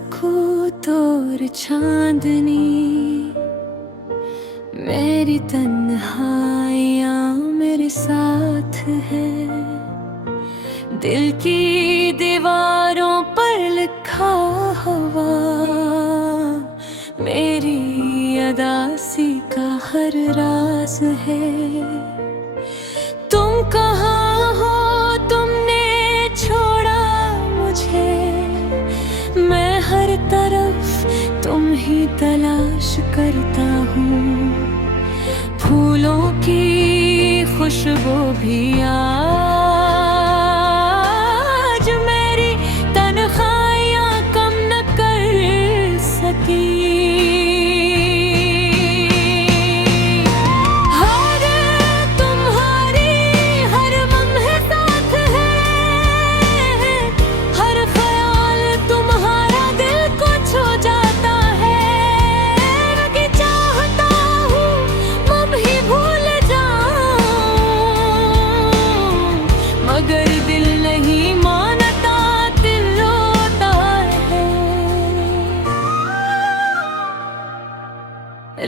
तोर चांदनी, मेरी तन्हाइयाँ मेरे साथ है। दिल की दीवारों पर लिखा हुआ मेरी अदासी का हर राज है। तुम कहाँ हो, तुमने छोड़ा मुझे, मैं हर तरफ तुम ही तलाश करता हूँ। फूलों की खुशबू भी आज मेरी तन्हाइयाँ कम न कर सकी।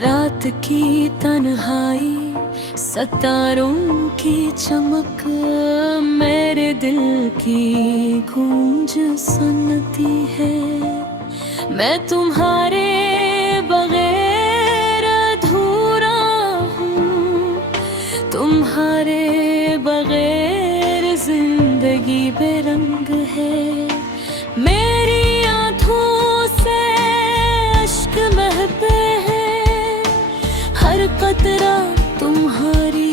रात की तन्हाई, सितारों की चमक मेरे दिल की गूंज सुनती है। मैं तुम्हारे बगैर अधूरा हूँ, तुम्हारे बगैर जिंदगी बेरंग है। मेरी आँखों से अश्क बहते हैं, हर कतरा तुम्हारी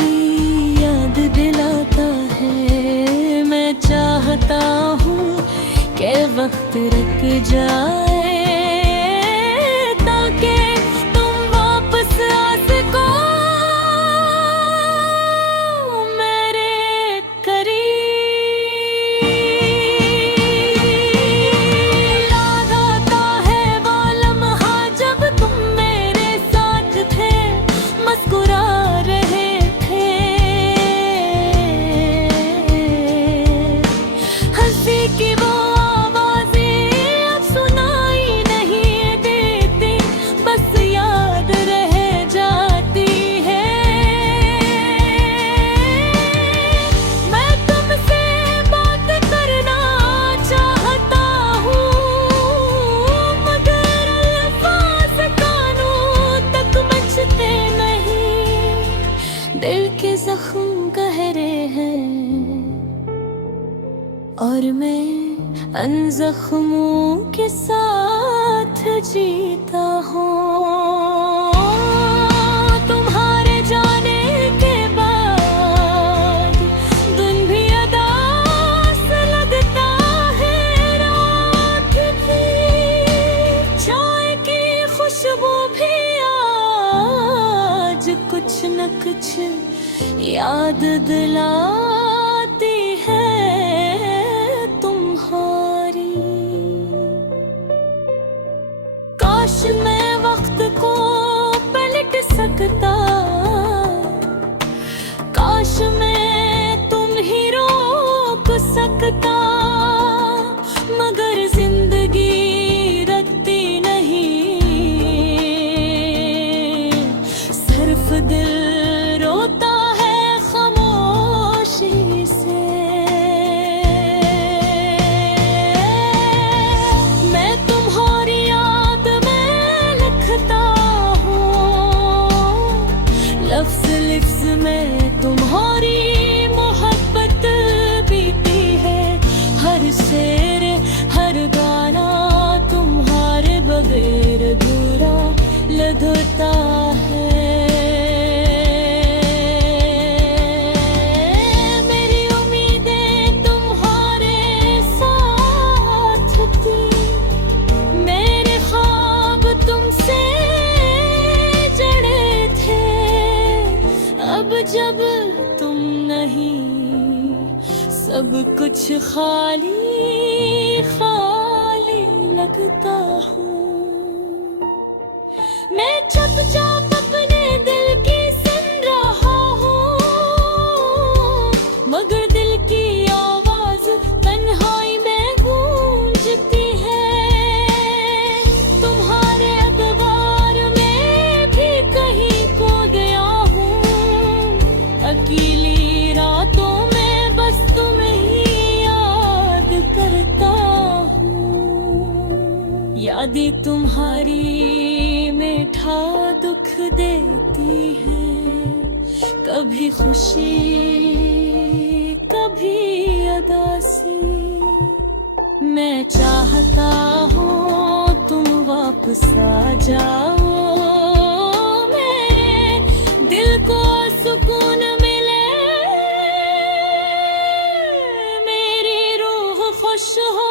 याद दिलाता है। मैं चाहता हूँ कि वक्त रुक जाए ताकि तुम वापस आ सको मेरे करीब। याद आता है वो लम्हा जब तुम मेरे साथ थे, मुस्कुरा रहे थे। हंसी की वो आवाज़ें अब सुनाई नहीं देती, बस याद रह जाती है। मैं तुमसे बात करना चाहता हूँ, मगर अल्फाज़ कानों तक बचते नहीं। दिल के जख्म गहरे हैं और मैं अन जख्मों के साथ जीता हूँ। तुम्हारे जाने के बाद दिन भी अदास लगता है। रात की चाय की खुशबू भी आज कुछ न कुछ याद दिलाती है तुम्हारी। काश मैं वक्त को पलट सकता, काश मैं तुम ही रोक सकता, मगर जिंदगी रखती नहीं। सिर्फ दिल रोता है खामोशी से। मैं तुम्हारी याद में लिखता हूँ, लफ्ज़ लिफ्ज़ में तुम्हारी मोहब्बत बीती है। हर शेर हर गाना तुम्हारे बगैर अधूरा लगता है। मेरी उम्मीदें तुम्हारे साथ थी, मेरे ख्वाब तुमसे जड़े थे। अब जब तुम नहीं, सब कुछ खाली खाली लगता हूँ। मैं चुपचाप अपने दिल की सुन रहा हूँ, मगर दिल की आवाज़ तन्हाई में गूंजती है। यादें तुम्हारी मीठा दुख देती है, कभी खुशी कभी उदासी। मैं चाहता हूँ तुम वापस आ जाओ, मेरे दिल को सुकून मिले, मेरी रूह खुश हो।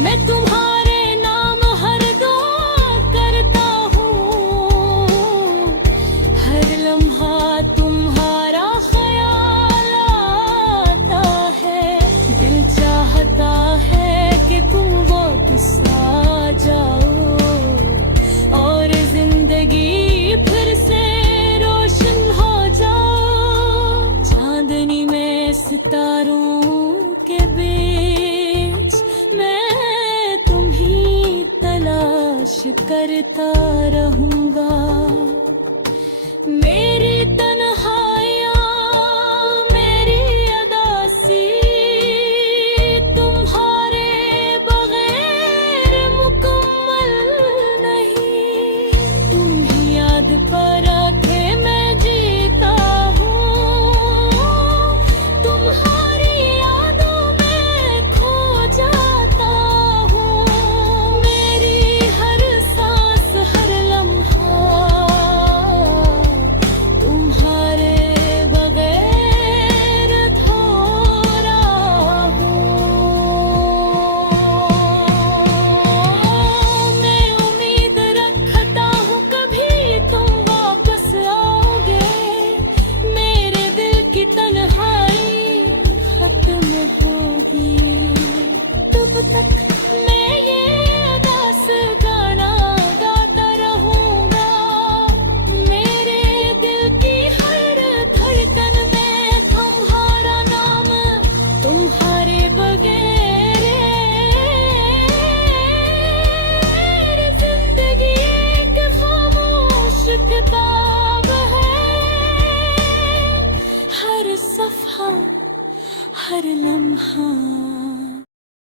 मैं तुम्हारे नाम हर दुआ करता हूँ, हर लम्हा तुम्हारा ख्याल आता है। दिल चाहता है कि तुम वापस आ जाओ और जिंदगी फिर से रोशन हो जाओ। चांदनी में सितारों के बीच मैं तुम्हीं तलाश करता रहूंगा। मेरी तन्हाइयाँ मेरी उदासी तुम्हारे बगैर मुकम्मल नहीं। तुम्हीं याद पर आके मैं जीता हूँ, तुम्हारी यादों में खो जाता हूँ। मेरी हर सांस हर लम्हा तुम्हारे बगैर अधूरा हूँ। मैं उम्मीद रखता हूँ कभी तुम वापस आओगे, मेरे दिल की तन्हाई खत्म होगी। तब तक